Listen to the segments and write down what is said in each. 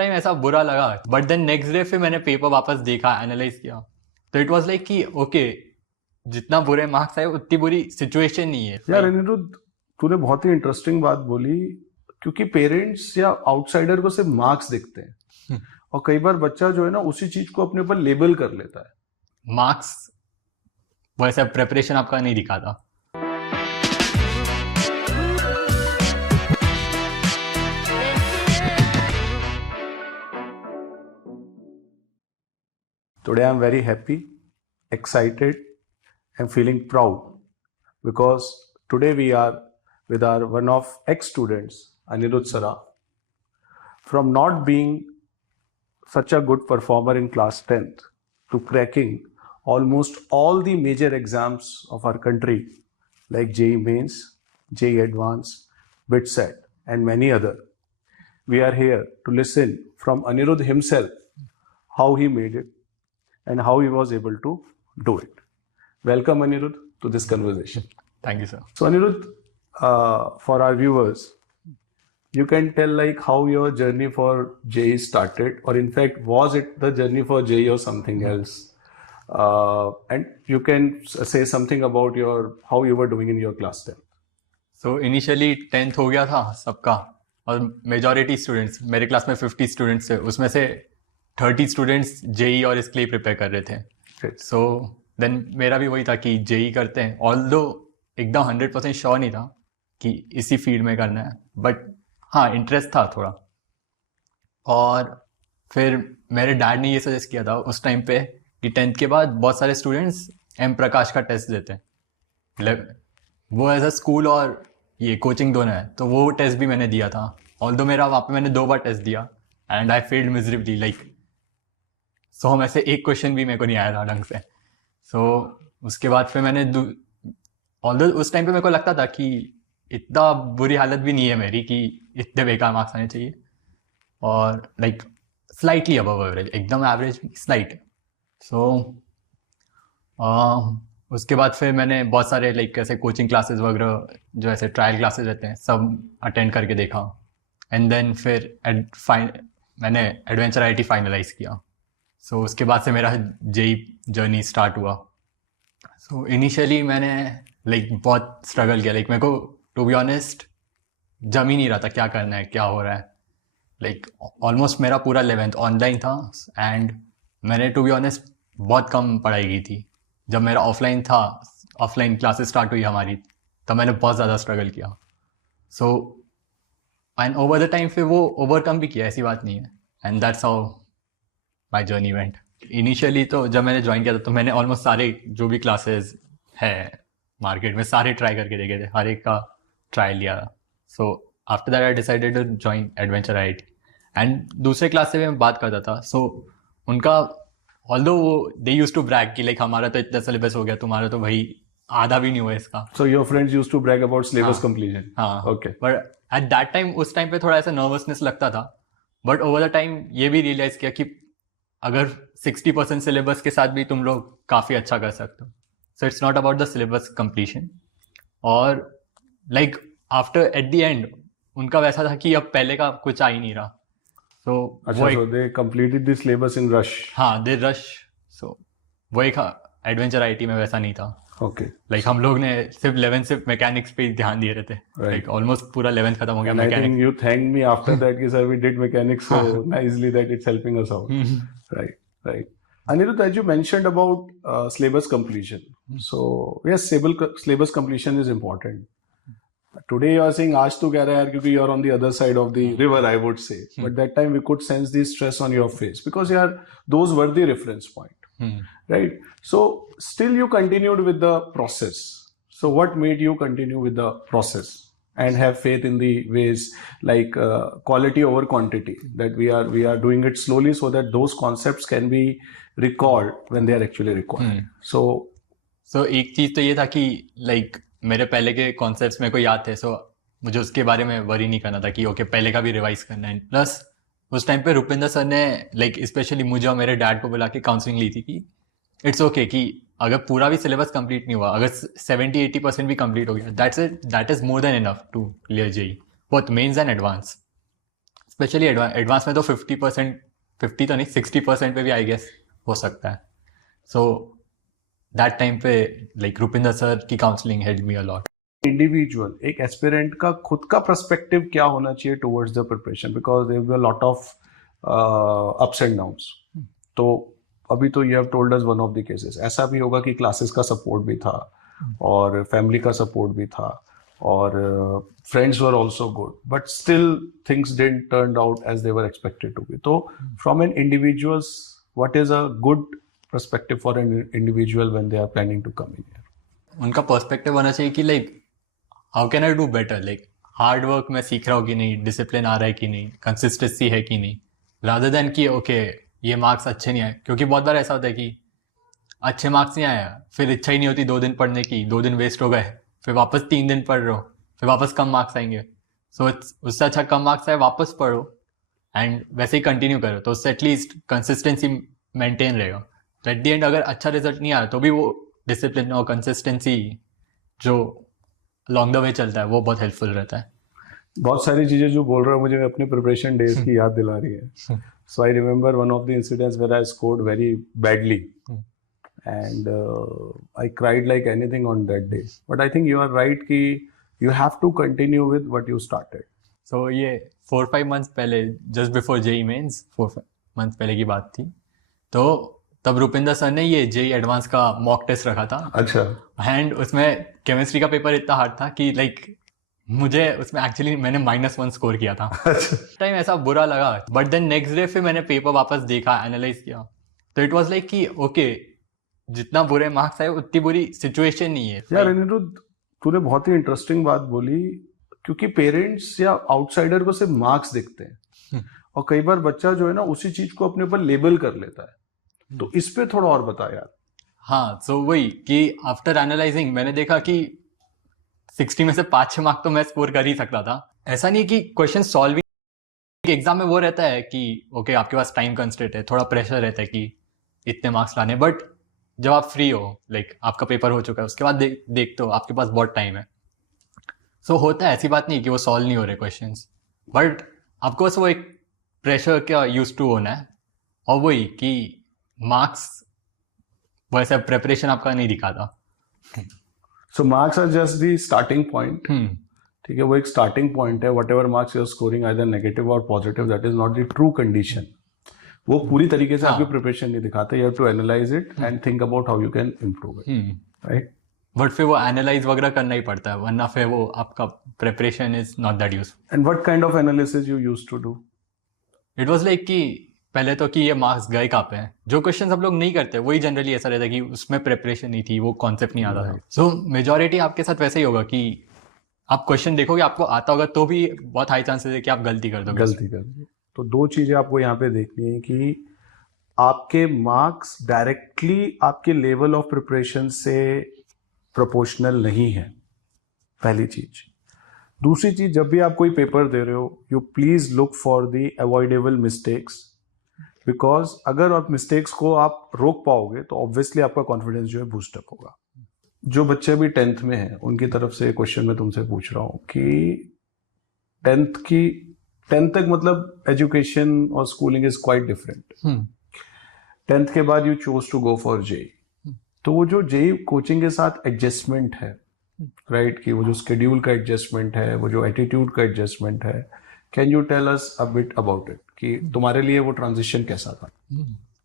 Time ऐसा बुरा लगा, बट देन नेक्स्ट डे फिर मैंने पेपर वापस देखा, एनालाइज किया, तो इट वाज लाइक कि ओके, जितना बुरे मार्क्स आए उतनी बुरी सिचुएशन नहीं है यार अनिरुद्ध, तूने बहुत ही इंटरेस्टिंग बात बोली, क्योंकि पेरेंट्स या आउटसाइडर को सिर्फ मार्क्स देखते हैं और कई बार बच्चा जो है ना उसी चीज को अपने ऊपर लेबल कर लेता है। मार्क्स वैसा प्रेपरेशन आपका नहीं दिखाता। Today I'm very happy, excited and feeling proud because today we are with our one of ex-students, Anirudh Sara. From not being such a good performer in class 10th to cracking almost all the major exams of our country like JEE Mains, JEE Advanced, BITSET and many other. We are here to listen from Anirudh himself how he made it and how he was able to do it. Welcome Anirudh to this conversation. Thank you, sir. So Anirudh, for our viewers, you can tell like how your journey for JEE started, or in fact, was it the journey for JEE or something else? And you can say something about how you were doing in your class 10. So initially 10th हो गया था सबका, और majority students, मेरे class में 50 students थे, उसमें से 30 स्टूडेंट्स जेई और इसके लिए प्रिपेयर कर रहे थे। सो देन मेरा भी वही था कि जेई करते हैं, ऑल्दो एकदम 100% श्योर नहीं था कि इसी फील्ड में करना है, बट हाँ इंटरेस्ट था थोड़ा। और फिर मेरे डैड ने ये सजेस्ट किया था उस टाइम पे कि 10th के बाद बहुत सारे स्टूडेंट्स एम प्रकाश का टेस्ट देते हैं, मतलब वो एज अ स्कूल और ये कोचिंग दोनों है, तो वो टेस्ट भी मैंने दिया था। ऑल्दो मेरा वहाँ पे मैंने 2 बार टेस्ट दिया and I failed miserably, like 100 में से एक क्वेश्चन भी मेरे को नहीं आया था ढंग से। सो उसके बाद फिर मैंने ऑल्दो उस टाइम पे मेरे को लगता था कि इतना बुरी हालत भी नहीं है मेरी कि इतने बेकार मार्क्स आने चाहिए, और लाइक स्लाइटली अबव एवरेज, एकदम एवरेज स्लाइट। सो उसके बाद फिर मैंने बहुत सारे लाइक ऐसे कोचिंग क्लासेस वगैरह जो ऐसे ट्रायल क्लासेस रहते हैं सब अटेंड करके देखा, एंड देन फिर मैंने एडवेंचर आईटी फाइनलाइज किया। सो उसके बाद से मेरा जेई जर्नी स्टार्ट हुआ। सो इनिशियली मैंने लाइक बहुत स्ट्रगल किया, लाइक मेरे को टू बी ऑनेस्ट जम ही नहीं रहा था क्या करना है, क्या हो रहा है। लाइक ऑलमोस्ट मेरा पूरा 11th ऑनलाइन था एंड मैंने टू बी ऑनेस्ट बहुत कम पढ़ाई की थी। जब मेरा ऑफलाइन था, ऑफलाइन क्लासेस स्टार्ट हुई हमारी, तब मैंने बहुत ज़्यादा स्ट्रगल किया। So and over the time फिर वो ओवरकम भी किया, ऐसी बात नहीं है, and that's how my journey went. Initially तो जब मैंने ज्वाइन किया था तो मैंने ऑलमोस्ट सारे जो भी क्लासेस है मार्केट में सारे ट्राई करके देखे थे, हर एक का ट्राई लिया। So after that I decided to join adventure IIT. And दूसरे क्लास से मैं बात करता था, सो उनका ऑल्दो वो दे यूज्ड टू ब्रैग कि लाइक हमारा तो इतना सिलेबस हो गया, तुम्हारा तो भाई आधा भी नहीं हुआ इसका। So your friends used to brag about syllabus completion. हाँ, Okay. But at that time, उस टाइम पे थोड़ा ऐसा नर्वसनेस लगता था, बट ओवर द टाइम ये भी रियलाइज किया कि अगर 60% सिलेबस के साथ भी तुम लोग काफ़ी अच्छा कर सकते हो। So it's not about the syllabus completion. और like after at the end उनका वैसा था कि अब पहले का कुछ आ ही नहीं रहा। सो so they completed the syllabus in rush. हाँ, दे रश। सो वो एक एडवेंचर आईटी में वैसा नहीं था। Okay. लाइक हम लोग ने सिर्फ 11th सिर्फ मैकेनिक्स पे ध्यान दिए रहते, लाइक ऑलमोस्ट पूरा 11th खत्म हो गया And I think mechanics. you thanked me after that कि sir we did mechanics so nicely that it's helping us out. Right, right. Anirudh, as you mentioned about syllabus completion. So yes, syllabus completion is important. Today you are saying आज तो कह रहा है यार क्योंकि you are on the other side of the river, I would say. But that time we could sense the stress on your face because yaar those were the reference point. Right? So still you continued with the process. So what made you continue with the process and have faith in the ways like quality over quantity, that we are doing it slowly so that those concepts can be recalled when they are actually required. So एक चीज़ तो ये था कि like मेरे पहले के concepts मेरे को याद थे, सो मुझे उसके बारे में वरी नहीं करना था कि ओके पहले का भी रिवाइज करना है। प्लस उस टाइम पे रुपिंदर सर ने लाइक स्पेशली मुझे और मेरे डैड को बुला के काउंसलिंग ली थी कि इट्स ओके कि अगर पूरा भी सिलेबस कंप्लीट नहीं हुआ, अगर 70-80% भी कंप्लीट हो गया, that is more than enough to clear JEE, both mains and advance. Specially advance में तो 50%, 50 तो नहीं 60% पे भी आई गेस हो सकता है. सो दैट टाइम पे लाइक रुपिंदर सर की counselling help me a lot. Individual एक एस्पिरेंट का खुद का पर्सपेक्टिव क्या होना चाहिए towards the preparation, because there will be a lot of ups and downs. तो अभी तो you have told us one of the cases, ऐसा भी होगा कि क्लासेस का सपोर्ट भी था और फैमिली का सपोर्ट भी था और friends were also good, but still things didn't turn out as they were expected to be. तो from an individuals what is a good perspective for an individual when they are planning to come in here? उनका perspective होना चाहिए कि like how can I do better, like hard work मैं सीख रहा हूँ कि नहीं, डिसिप्लिन आ रहा है कि नहीं, कंसिस्टेंसी है कि नहीं, रादर देन कि ओके ये मार्क्स अच्छे नहीं आए. क्योंकि बहुत बार ऐसा होता है कि अच्छे मार्क्स नहीं आया, फिर इच्छा ही नहीं होती 2 दिन पढ़ने की, 2 दिन वेस्ट हो गए, फिर वापस 3 दिन पढ़ रहे हो, फिर वापस कम मार्क्स आएंगे. सो उससे अच्छा कम मार्क्स आए वापस पढ़ो एंड वैसे ही कंटिन्यू करो, तो उससे एटलीस्ट कंसिस्टेंसी मेंटेन रहेगा. तो एट द एंड अगर अच्छा रिजल्ट नहीं आ रहा तो भी वो डिसिप्लिन और कंसिस्टेंसी जो लॉन्ग द वे चलता है वो बहुत हेल्पफुल रहता है. बहुत सारी चीजें जो बोल रहे हो मुझे अपने प्रिपरेशन डेज की याद दिला रही है. So I remember one of the incidents where I scored very badly and I cried like anything on that day. But I think you are right कि you have to continue with what you started. So ये 4-5 months पहले, just before JEE mains 4-5 months पहले की बात थी. तो तब Rupinder sir ने ये जेई एडवांस का मॉक टेस्ट रखा था. अच्छा. एंड उसमें केमिस्ट्री का पेपर इतना हार्ड था कि लाइक मुझे उसमें एक्चुअली मैंने -1 स्कोर किया था. टाइम ऐसा बुरा लगा, बट देन नेक्स्ट डे फिर मैंने पेपर वापस देखा, एनालाइज किया, तो इट वाज लाइक कि ओके जितना बुरे मार्क्स आए उतनी बुरी सिचुएशन नहीं है. यार अनिरुद्ध, तूने बहुत ही इंटरेस्टिंग बात बोली, क्योंकि पेरेंट्स या आउटसाइडर को सिर्फ मार्क्स दिखते हैं और कई बार बच्चा जो है ना उसी चीज को अपने ऊपर लेबल कर लेता है. तो इस पे थोड़ा और बता यार. हाँ, सो वही कि आफ्टर एनालाइजिंग मैंने देखा कि 60 में से 5-6 मार्क्स तो मैं स्कोर कर ही सकता था. ऐसा नहीं कि क्वेश्चन सॉल्विंग एग्जाम में वो रहता है कि ओके आपके पास टाइम कंस्ट्रेंट है, थोड़ा प्रेशर रहता है कि इतने मार्क्स लाने, बट जब आप फ्री हो, लाइक आपका पेपर हो चुका है, उसके बाद देखते हो आपके पास बहुत टाइम है. सो होता है, ऐसी बात नहीं कि वो सॉल्व नहीं हो रहे क्वेश्चंस, बट आपको बस वो एक प्रेशर का यूज टू होना है. और वही कि मार्क्स वैसे प्रेपरेशन आपका नहीं दिखाता. So marks are just the starting point. ठीक है, वो एक स्टार्टिंग पॉइंट है. Whatever marks you are scoring either negative और positive, that is not the true condition. वो पूरी तरीके से आपकी प्रिपरेशन नहीं दिखाते. You have to analyse it and think about how you can improve it, right? But फिर वो एनालाइज वगैरह करना ही पड़ता है, वरना फिर वो आपका preparation is not that useful. And what kind of analysis you used to do? It was like कि पहले तो कि ये मार्क्स गए कहाँ पे हैं, जो क्वेश्चन हम लोग नहीं करते वही जनरली ऐसा रहता है कि उसमें प्रिपरेशन नहीं थी, वो कॉन्सेप्ट नहीं आता था. सो मेजॉरिटी आपके साथ वैसे ही होगा कि आप क्वेश्चन देखोगे, आपको आता होगा तो भी बहुत हाई चांसेस है कि आप गलती कर दोगे. तो 2 चीजें आपको यहाँ पे देखनी है कि आपके मार्क्स डायरेक्टली आपके लेवल ऑफ प्रिपरेशन से प्रोपोर्शनल नहीं है, पहली चीज. दूसरी चीज, जब भी आप कोई पेपर दे रहे हो, you please look for the avoidable mistakes, because अगर आप मिस्टेक्स को आप रोक पाओगे तो ऑब्वियसली आपका कॉन्फिडेंस जो है बूस्टअप होगा. जो बच्चे अभी 10th में हैं उनकी तरफ से क्वेश्चन मैं तुमसे पूछ रहा हूँ कि 10th तक मतलब एजुकेशन और schooling is quite different. 10th के बाद you choose to go for JEE. तो वो जो जेई कोचिंग के साथ एडजस्टमेंट है, राइट, कि वो जो स्केड्यूल का एडजस्टमेंट है, वो जो एटीट्यूड का एडजस्टमेंट है, can you tell us a bit about it कि तुम्हारे लिए वो ट्रांजिशन कैसा था?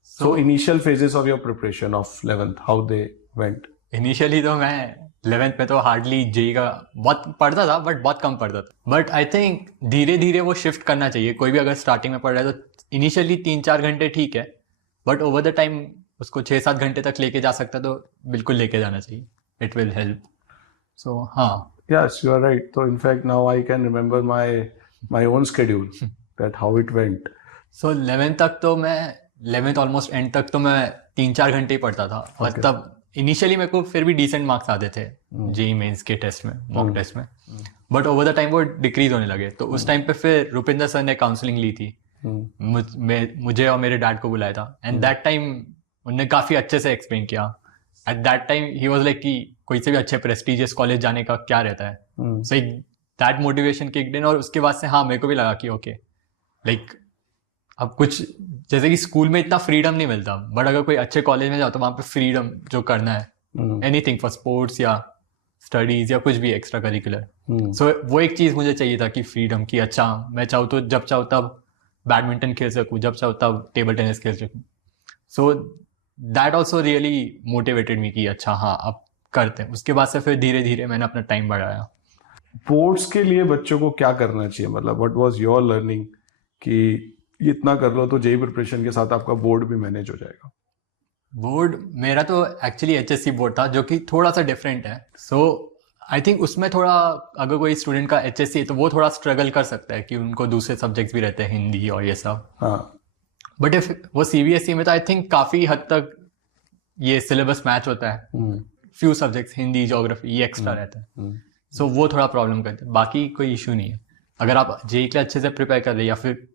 So initial phases of your preparation of 11th, how they went? Initially तो मैं 11th में तो हार्डली जेई का बहुत पढ़ता था, बट बहुत कम पढ़ता था. बट आई थिंक धीरे धीरे वो शिफ्ट करना चाहिए. कोई भी अगर स्टार्टिंग में पढ़ रहा है तो इनिशियली 3-4 घंटे ठीक है, बट ओवर द टाइम उसको 6-7 घंटे तक लेके जा सकता है, तो बिल्कुल लेके जाना चाहिए. It will help. सो हाँ, यस यू आर राइट. तो in fact now I can remember my own schedule that how it went. So 11th तक तो मैं 11th ऑलमोस्ट एंड तक तो मैं 3-4 घंटे ही पढ़ता था. और तब इनिशियली मेरे को फिर भी डिसेंट मार्क्स आते थे जेई मेंस के टेस्ट में, मॉक टेस्ट में, बट ओवर द टाइम वो डिक्रीज होने लगे. तो उस टाइम पे फिर रुपिंदर सर ने काउंसलिंग ली थी, मुझे और मेरे डैड को बुलाया था. एंड दैट टाइम उन्होंने काफी अच्छे से एक्सप्लेन किया. At that time he was like कि कोई से भी अच्छे प्रेस्टिजियस कॉलेज जाने का क्या रहता है. So that motivation kicked in. और उसके बाद से हाँ मेरे को भी लगा कि ओके लाइक अब कुछ जैसे कि स्कूल में इतना फ्रीडम नहीं मिलता, बट अगर कोई अच्छे कॉलेज में जाओ तो वहाँ पे फ्रीडम जो करना है, एनीथिंग फॉर स्पोर्ट्स या स्टडीज या कुछ भी एक्स्ट्रा करिकुलर, सो वो एक चीज़ मुझे चाहिए था कि फ्रीडम की, अच्छा मैं चाहूँ तो जब चाहूँ तब बैडमिंटन खेल सकूँ, जब चाहूँ तब टेबल टेनिस खेल सकूँ. So that also really motivated me कि अच्छा हाँ अब करते हैं. उसके बाद से फिर धीरे धीरे मैंने अपना टाइम बढ़ाया. बोर्ड्स के लिए बच्चों को क्या करना चाहिए, मतलब व्हाट वाज योर लर्निंग कि इतना कर लो तो जेई प्रिपरेशन के साथ आपका बोर्ड भी मैनेज हो जाएगा? बोर्ड मेरा तो एक्चुअली एचएससी बोर्ड था, जो कि थोड़ा सा डिफरेंट है. सो आई थिंक उसमें थोड़ा, अगर कोई स्टूडेंट का एचएससी है तो वो थोड़ा स्ट्रगल कर सकता है कि उनको दूसरे सब्जेक्ट्स भी रहते हैं, हिंदी और ये सब. हाँ. बट इफ वो सीबीएसई में तो आई थिंक काफ़ी हद तक ये सिलेबस मैच होता है. फ्यू सब्जेक्ट्स, हिंदी, ज्योग्राफी, ये एक्स्ट्रा रहता है. सो वो थोड़ा प्रॉब्लम करते हैं. बाकी कोई इशू नहीं है. अगर आप जेई के अच्छे से प्रिपेयर कर रहे हैं या फिर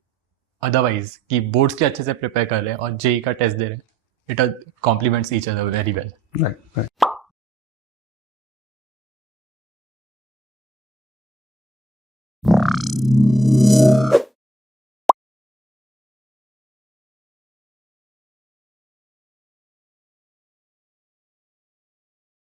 अदरवाइज कि बोर्ड्स के अच्छे से प्रिपेयर कर रहे हैं और जेई का टेस्ट दे रहे हैं, it compliments each other very well. Right.